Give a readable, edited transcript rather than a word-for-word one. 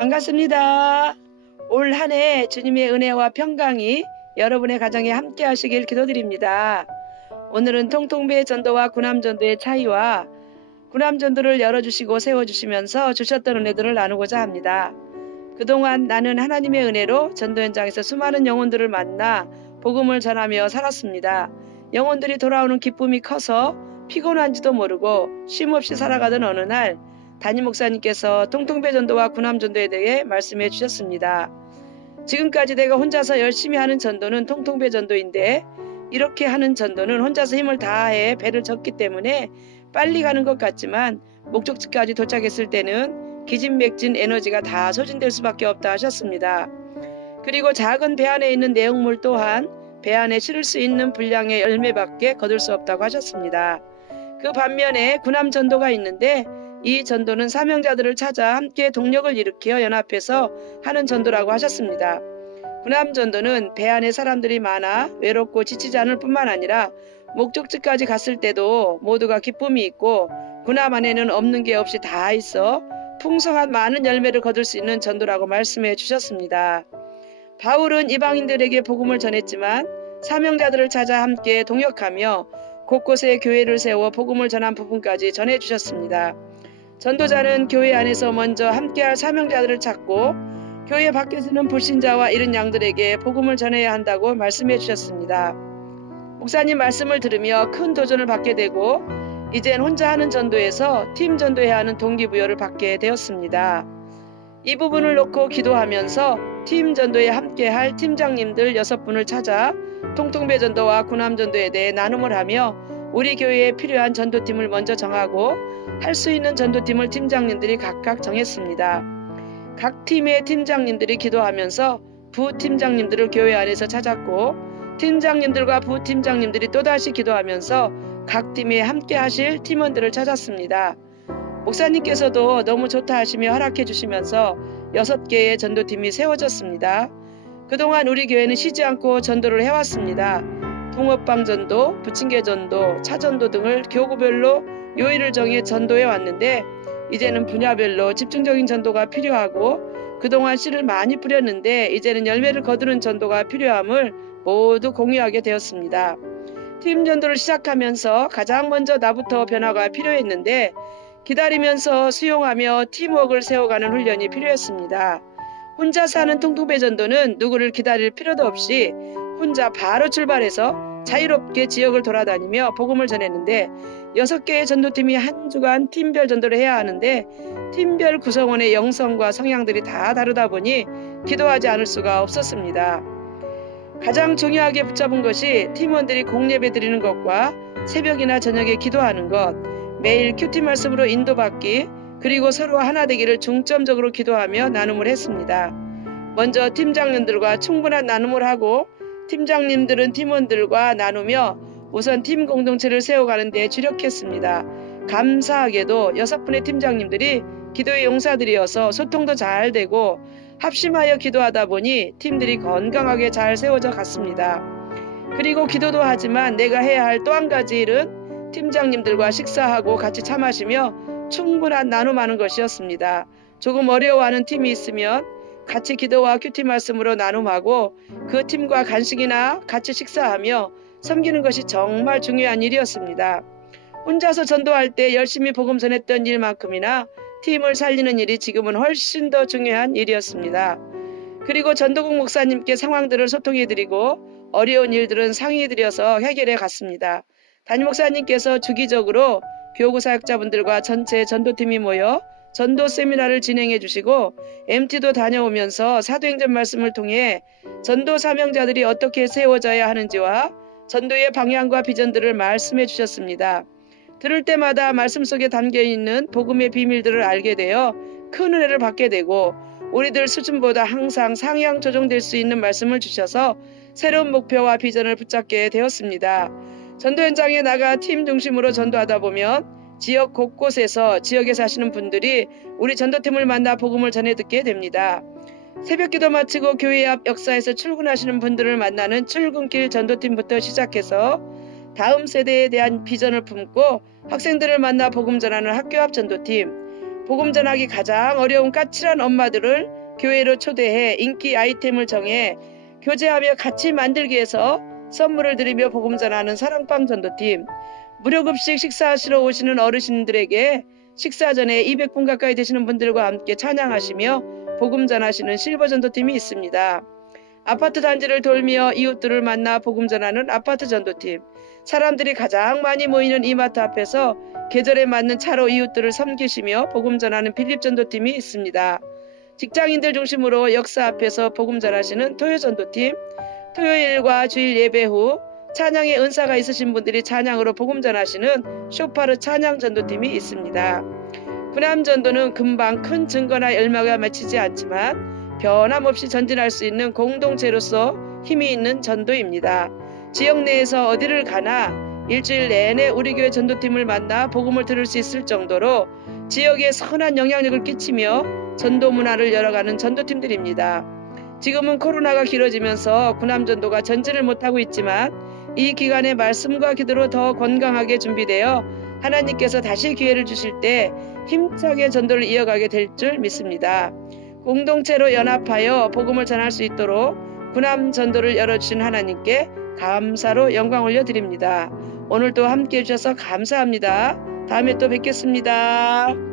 반갑습니다. 올 한 해 주님의 은혜와 평강이 여러분의 가정에 함께 하시길 기도드립니다. 오늘은 통통배 전도와 군함 전도의 차이와 군함 전도를 열어주시고 세워주시면서 주셨던 은혜들을 나누고자 합니다. 그동안 나는 하나님의 은혜로 전도 현장에서 수많은 영혼들을 만나 복음을 전하며 살았습니다. 영혼들이 돌아오는 기쁨이 커서 피곤한지도 모르고 쉼없이 살아가던 어느 날 담임 목사님께서 통통배 전도와 군함 전도에 대해 말씀해 주셨습니다. 지금까지 내가 혼자서 열심히 하는 전도는 통통배 전도인데 이렇게 하는 전도는 혼자서 힘을 다해 배를 젓기 때문에 빨리 가는 것 같지만 목적지까지 도착했을 때는 기진맥진 에너지가 다 소진될 수밖에 없다 하셨습니다. 그리고 작은 배 안에 있는 내용물 또한 배 안에 실을 수 있는 분량의 열매밖에 거둘 수 없다고 하셨습니다. 그 반면에 군함 전도가 있는데 이 전도는 사명자들을 찾아 함께 동력을 일으켜 연합해서 하는 전도라고 하셨습니다. 군함 전도는 배 안에 사람들이 많아 외롭고 지치지 않을 뿐만 아니라 목적지까지 갔을 때도 모두가 기쁨이 있고 군함 안에는 없는 게 없이 다 있어 풍성한 많은 열매를 거둘 수 있는 전도라고 말씀해 주셨습니다. 바울은 이방인들에게 복음을 전했지만 사명자들을 찾아 함께 동역하며 곳곳에 교회를 세워 복음을 전한 부분까지 전해 주셨습니다. 전도자는 교회 안에서 먼저 함께할 사명자들을 찾고 교회 밖에서는 불신자와 잃은 양들에게 복음을 전해야 한다고 말씀해 주셨습니다. 목사님 말씀을 들으며 큰 도전을 받게 되고 이젠 혼자 하는 전도에서 팀 전도해야 하는 동기부여를 받게 되었습니다. 이 부분을 놓고 기도하면서 팀 전도에 함께할 팀장님들 6분을 찾아 통통배 전도와 군함 전도에 대해 나눔을 하며 우리 교회에 필요한 전도팀을 먼저 정하고 할 수 있는 전도팀을 팀장님들이 각각 정했습니다. 각 팀의 팀장님들이 기도하면서 부팀장님들을 교회 안에서 찾았고 팀장님들과 부팀장님들이 또다시 기도하면서 각 팀에 함께 하실 팀원들을 찾았습니다. 목사님께서도 너무 좋다 하시며 허락해 주시면서 6개의 전도팀이 세워졌습니다. 그동안 우리 교회는 쉬지 않고 전도를 해왔습니다. 붕어빵 전도, 부침개 전도, 차전도 등을 교구별로 요일을 정해 전도해 왔는데 이제는 분야별로 집중적인 전도가 필요하고 그동안 씨를 많이 뿌렸는데 이제는 열매를 거두는 전도가 필요함을 모두 공유하게 되었습니다. 팀 전도를 시작하면서 가장 먼저 나부터 변화가 필요했는데 기다리면서 수용하며 팀워크를 세워가는 훈련이 필요했습니다. 혼자 사는 통통배 전도는 누구를 기다릴 필요도 없이 혼자 바로 출발해서 자유롭게 지역을 돌아다니며 복음을 전했는데 6개의 전도팀이 한 주간 팀별 전도를 해야 하는데 팀별 구성원의 영성과 성향들이 다 다르다 보니 기도하지 않을 수가 없었습니다. 가장 중요하게 붙잡은 것이 팀원들이 공예배 드리는 것과 새벽이나 저녁에 기도하는 것, 매일 큐티 말씀으로 인도받기, 그리고 서로 하나 되기를 중점적으로 기도하며 나눔을 했습니다. 먼저 팀장님들과 충분한 나눔을 하고 팀장님들은 팀원들과 나누며 우선 팀 공동체를 세워가는 데 주력했습니다. 감사하게도 6분의 팀장님들이 기도의 용사들이어서 소통도 잘 되고 합심하여 기도하다 보니 팀들이 건강하게 잘 세워져 갔습니다. 그리고 기도도 하지만 내가 해야 할 또 한 가지 일은 팀장님들과 식사하고 같이 차 마시며 충분한 나눔하는 것이었습니다. 조금 어려워하는 팀이 있으면 같이 기도와 큐티 말씀으로 나눔하고 그 팀과 간식이나 같이 식사하며 섬기는 것이 정말 중요한 일이었습니다. 혼자서 전도할 때 열심히 복음 전했던 일만큼이나 팀을 살리는 일이 지금은 훨씬 더 중요한 일이었습니다. 그리고 전도국 목사님께 상황들을 소통해드리고 어려운 일들은 상의해드려서 해결해 갔습니다. 담임 목사님께서 주기적으로 교구 사역자분들과 전체 전도팀이 모여 전도 세미나를 진행해 주시고 MT도 다녀오면서 사도행전 말씀을 통해 전도 사명자들이 어떻게 세워져야 하는지와 전도의 방향과 비전들을 말씀해 주셨습니다. 들을 때마다 말씀 속에 담겨있는 복음의 비밀들을 알게 되어 큰 은혜를 받게 되고 우리들 수준보다 항상 상향 조정될 수 있는 말씀을 주셔서 새로운 목표와 비전을 붙잡게 되었습니다. 전도 현장에 나가 팀 중심으로 전도하다 보면 지역 곳곳에서 지역에 사시는 분들이 우리 전도팀을 만나 복음을 전해 듣게 됩니다. 새벽기도 마치고 교회 앞 역사에서 출근하시는 분들을 만나는 출근길 전도팀부터 시작해서 다음 세대에 대한 비전을 품고 학생들을 만나 복음 전하는 학교 앞 전도팀, 복음 전하기 가장 어려운 까칠한 엄마들을 교회로 초대해 인기 아이템을 정해 교제하며 같이 만들기 위해서 선물을 드리며 복음 전하는 사랑방 전도팀, 무료급식 식사하시러 오시는 어르신들에게 식사 전에 200분 가까이 되시는 분들과 함께 찬양하시며 복음 전하시는 실버 전도팀이 있습니다. 아파트 단지를 돌며 이웃들을 만나 복음 전하는 아파트 전도팀, 사람들이 가장 많이 모이는 이마트 앞에서 계절에 맞는 차로 이웃들을 섬기시며 복음 전하는 빌립 전도팀이 있습니다. 직장인들 중심으로 역사 앞에서 복음 전하시는 토요 전도팀, 토요일과 주일 예배 후 찬양의 은사가 있으신 분들이 찬양으로 복음 전하시는 쇼파르 찬양 전도팀이 있습니다. 구남 전도는 금방 큰 증거나 열매가 맺히지 않지만 변함없이 전진할 수 있는 공동체로서 힘이 있는 전도입니다. 지역 내에서 어디를 가나 일주일 내내 우리 교회 전도팀을 만나 복음을 들을 수 있을 정도로 지역에 선한 영향력을 끼치며 전도 문화를 열어가는 전도팀들입니다. 지금은 코로나가 길어지면서 구남전도가 전진을 못하고 있지만 이 기간에 말씀과 기도로 더 건강하게 준비되어 하나님께서 다시 기회를 주실 때 힘차게 전도를 이어가게 될 줄 믿습니다. 공동체로 연합하여 복음을 전할 수 있도록 구남전도를 열어주신 하나님께 감사로 영광 올려드립니다. 오늘도 함께해 주셔서 감사합니다. 다음에 또 뵙겠습니다.